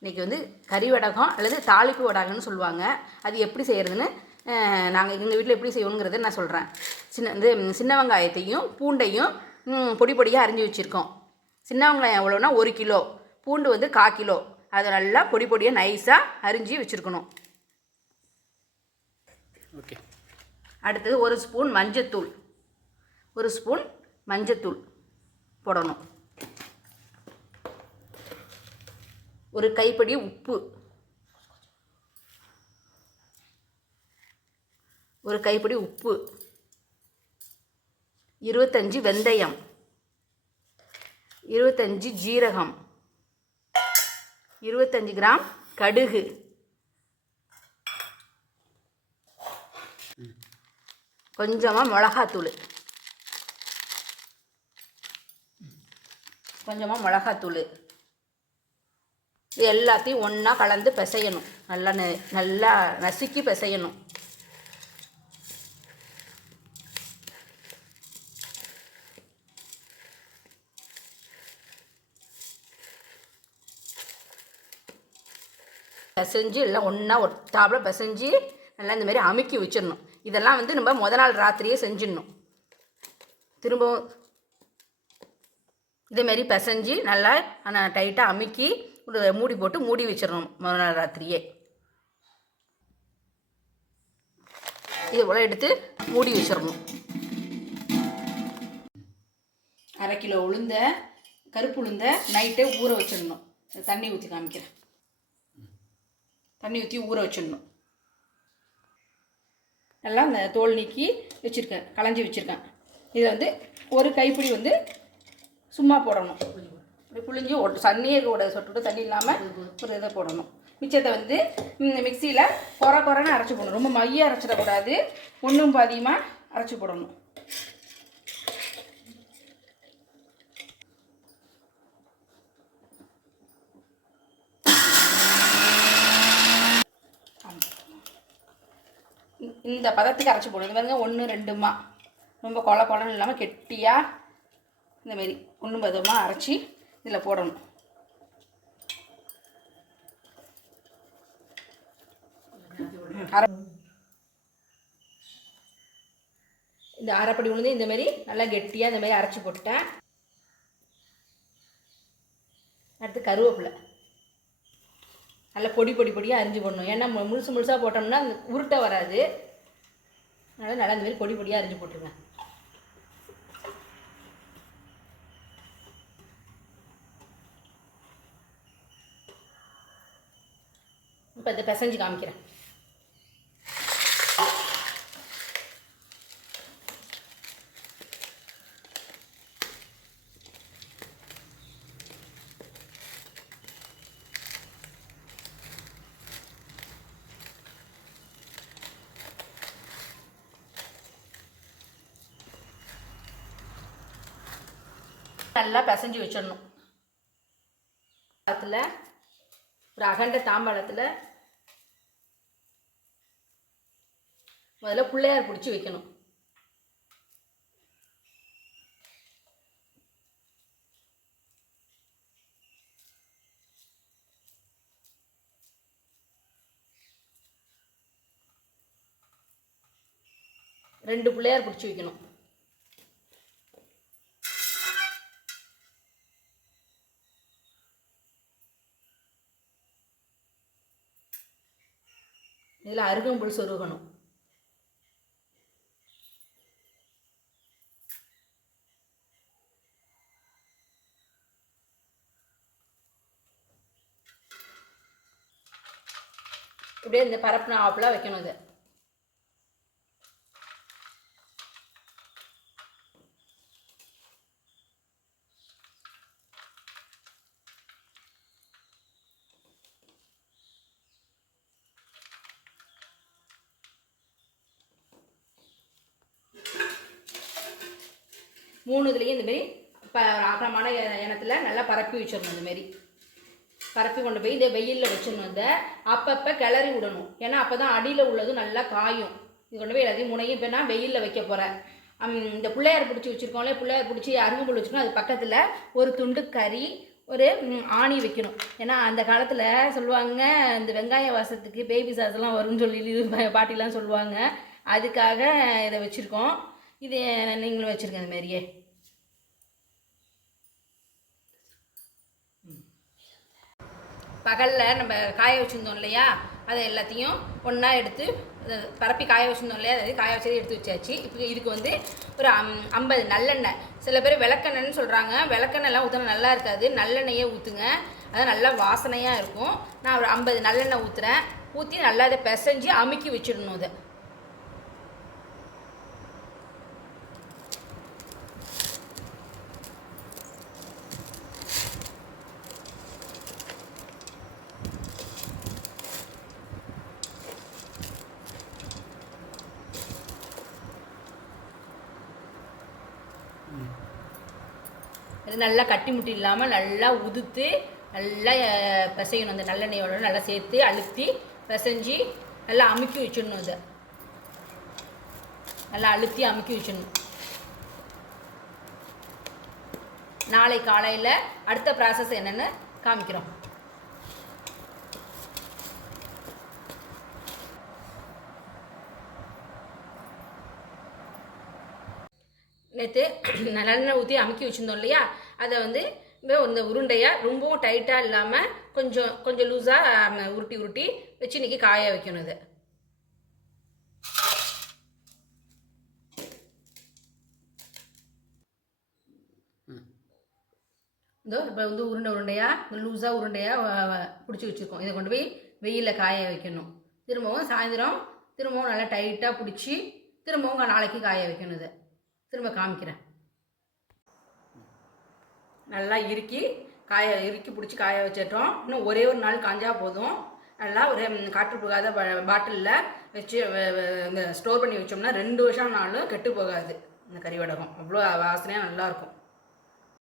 இன்றைக்கி வந்து கறி வடகம் அல்லது தாளிப்பு வடகம்னு சொல்லுவாங்க. அது எப்படி செய்கிறதுன்னு நாங்கள் எங்கள் வீட்டில் எப்படி செய்யணுங்கிறத நான் சொல்கிறேன். சின்ன வெங்காயத்தையும் பூண்டையும் பொடி பொடியாக அரிஞ்சு வச்சுருக்கோம். சின்ன வெங்காயம் எவ்வளோன்னா 1 கிலோ, பூண்டு வந்து 1/4 கிலோ. அதை நல்லா பொடி பொடியாக நைஸாக அரிஞ்சு வச்சுருக்கணும். ஓகே. அடுத்தது 1 ஸ்பூன் மஞ்சத்தூள், 1 ஸ்பூன் மஞ்சத்தூள் போடணும். ஒரு கைப்பிடி உப்பு, ஒரு கைப்பிடி உப்பு, 25 வெந்தயம், 25 ஜீரகம், 25 கிராம் கடுகு, கொஞ்சமாக மிளகாத்தூள், கொஞ்சமாக மிளகாத்தூள். இது எல்லாத்தையும் ஒன்றா கலந்து பிசையணும். நல்லா நசுக்கி பிசையணும். பிசைஞ்சு எல்லாம் ஒன்றா ஒட்டாப்பில் பிசைஞ்சு நல்லா இந்த மாதிரி அமுக்கி வச்சிடணும். இதெல்லாம் வந்து நம்ம முத நாள் ராத்திரியே செஞ்சிடணும். திரும்பவும் இதேமாரி பிசைஞ்சு நல்லா டைட்டாக அமுக்கி ஒரு மூடி போட்டு மூடி வச்சிடணும் முத நாள் ராத்திரியே. இது போல் எடுத்து மூடி வச்சிடணும். 1/2 கிலோ உளுந்த, கருப்பு உளுந்த நைட்டே ஊற வச்சிடணும். தண்ணி ஊற்றி காமிக்கிறேன். தண்ணி ஊற்றி ஊற வச்சிடணும். நல்லா அந்த தோல் நீக்கி வச்சுருக்கேன், களைஞ்சி வச்சுருக்கேன். இதை வந்து ஒரு கைப்பிடி வந்து சும்மா போடணும். இப்படி புளிஞ்சு தண்ணியை கூட சொட்டு தண்ணி இல்லாமல் ஒரு இதை போடணும். மிச்சத்தை வந்து மிக்சியில் குறைன்னு அரைச்சி போடணும். ரொம்ப மைய அரைச்சிடக்கூடாது, ஒன்றும் பாதியமாக அரைச்சி போடணும். இந்த பதத்துக்கு அரைச்சி போடணும். இந்த பாருங்க 1 2மா ரொம்ப கொலன்னு இல்லாமல் கெட்டியாக இந்தமாரி 1 பதமாக அரைச்சி இதில் போடணும். இந்த அரைப்படி உளுந்து இந்தமாரி நல்லா கெட்டியாக இந்தமாரி அரைச்சி போட்டேன். அடுத்து கருவேப்பிலை நல்லா பொடியாக அரிஞ்சு போடணும். ஏன்னா முழுசாக போட்டோம்னா அந்த உருட்டை வராது. அதனால் நல்லா இந்தமாரி பொடியாக அரிஞ்சு போட்டுருங்க. இப்போ இதை பிசைஞ்சு காமிக்கிறேன். நல்லா பிசைஞ்சு வச்சிடணும். அதில் ஒரு அகண்ட தாம்பாளத்தில் முதல்ல பிள்ளையார் பிடிச்சி வைக்கணும். ரெண்டு பிள்ளையார் பிடிச்சி வைக்கணும். இதில் அருகம்புல் சொருகணும். இப்படியே இந்த பரப்பு ஆப்பில் வைக்கணும். இதை மூணு இதுலேயும் இந்தமாரி அகலமான இனத்தில் நல்லா பரப்பி வச்சிடணும். இந்தமாரி பரப்பி கொண்டு போய் இந்த வெயிலில் வச்சிடணும். இதை அப்பப்போ கிளறி விடணும். ஏன்னா அப்போ தான் அடியில் உள்ளது நல்லா காயும். இது கொண்டு போய் எல்லாத்தையும் முனையும் இப்போ நான் வெயிலில் வைக்க போகிறேன். இந்த பிள்ளையார் பிடிச்சி வச்சுருக்கோம்ல, பிள்ளையார் பிடிச்சி அருகம்புல் வச்சுருக்கோம். அது பக்கத்தில் ஒரு துண்டு கறி, ஒரு ஆணி வைக்கணும். ஏன்னா அந்த காலத்தில் சொல்லுவாங்க இந்த வெங்காய வாசத்துக்கு பேபி சாஸ்லாம் வரும்னு சொல்லி பாட்டிலாம் சொல்லுவாங்க. அதுக்காக இதை வச்சுருக்கோம். இது நீங்களும் வச்சுருக்கேன் இந்த மாதிரியே. பகலில் நம்ம காய வச்சுருந்தோம் இல்லையா, அதை எல்லாத்தையும் ஒன்றா எடுத்து பரப்பி காய வச்சுருந்தோம் இல்லையா, அதாவது காய வச்சதை எடுத்து வச்சாச்சு. இப்போ இதுக்கு வந்து ஒரு 50 நல்லெண்ணெய். சில பேர் விளக்கெண்ணெய்னு சொல்கிறாங்க. விளக்கெண்ணெய்லாம் ஊற்றினா நல்லா இருக்காது, நல்லெண்ணெயே ஊற்றுங்க, அதான் நல்லா வாசனையாக இருக்கும். நான் ஒரு 50 நல்லெண்ணெய் ஊற்றுறேன். ஊற்றி நல்லா இதை பிசைஞ்சு அமுக்கி வச்சிடணும். இதை நல்லா கட்டி முட்டி இல்லாமல் நல்லா உதுத்து நல்லா பிசையணும். அந்த நல்லெண்ணெயோட நல்லா சேர்த்து அழுத்தி பிசைஞ்சு நல்லா அமுக்கி வச்சிடணும். இதை நல்லா அழுத்தி அமுக்கி வச்சிடணும். நாளை காலையில் அடுத்த ப்ராசஸ் என்னென்னு காமிக்கிறோம். நேற்று நல்லெண்ணெய் ஊற்றி அமுக்கி வச்சுருந்தோம் இல்லையா, அதை வந்து இந்த உருண்டையாக ரொம்பவும் டைட்டாக இல்லாமல் கொஞ்சம் கொஞ்சம் லூஸாக உருட்டி உருட்டி வச்சு இன்றைக்கி காய வைக்கணும். இது இப்போ வந்து உருண்டையாக லூஸாக உருண்டையாக பிடிச்சி வச்சுருக்கோம். இதை கொண்டு போய் வெயிலில் காய வைக்கணும். திரும்பவும் சாயந்தரம் திரும்பவும் நல்லா டைட்டாக பிடிச்சி திரும்பவும் நாளைக்கு காய வைக்கணும். இதை திரும்ப காமிக்கிறேன். நல்லா இறுக்கி பிடிச்சி காய வச்சிட்டோம். இன்னும் ஒரே ஒரு நாள் காஞ்சா போதும். நல்லா ஒரு காற்று போகாத பாட்டிலில் வச்சு இந்த ஸ்டோர் பண்ணி வச்சோம்னா 2 வருஷம் நாளும் கெட்டு போகாது. இந்த கறி வடகம் அவ்வளோ வாசனையாக நல்லாயிருக்கும்.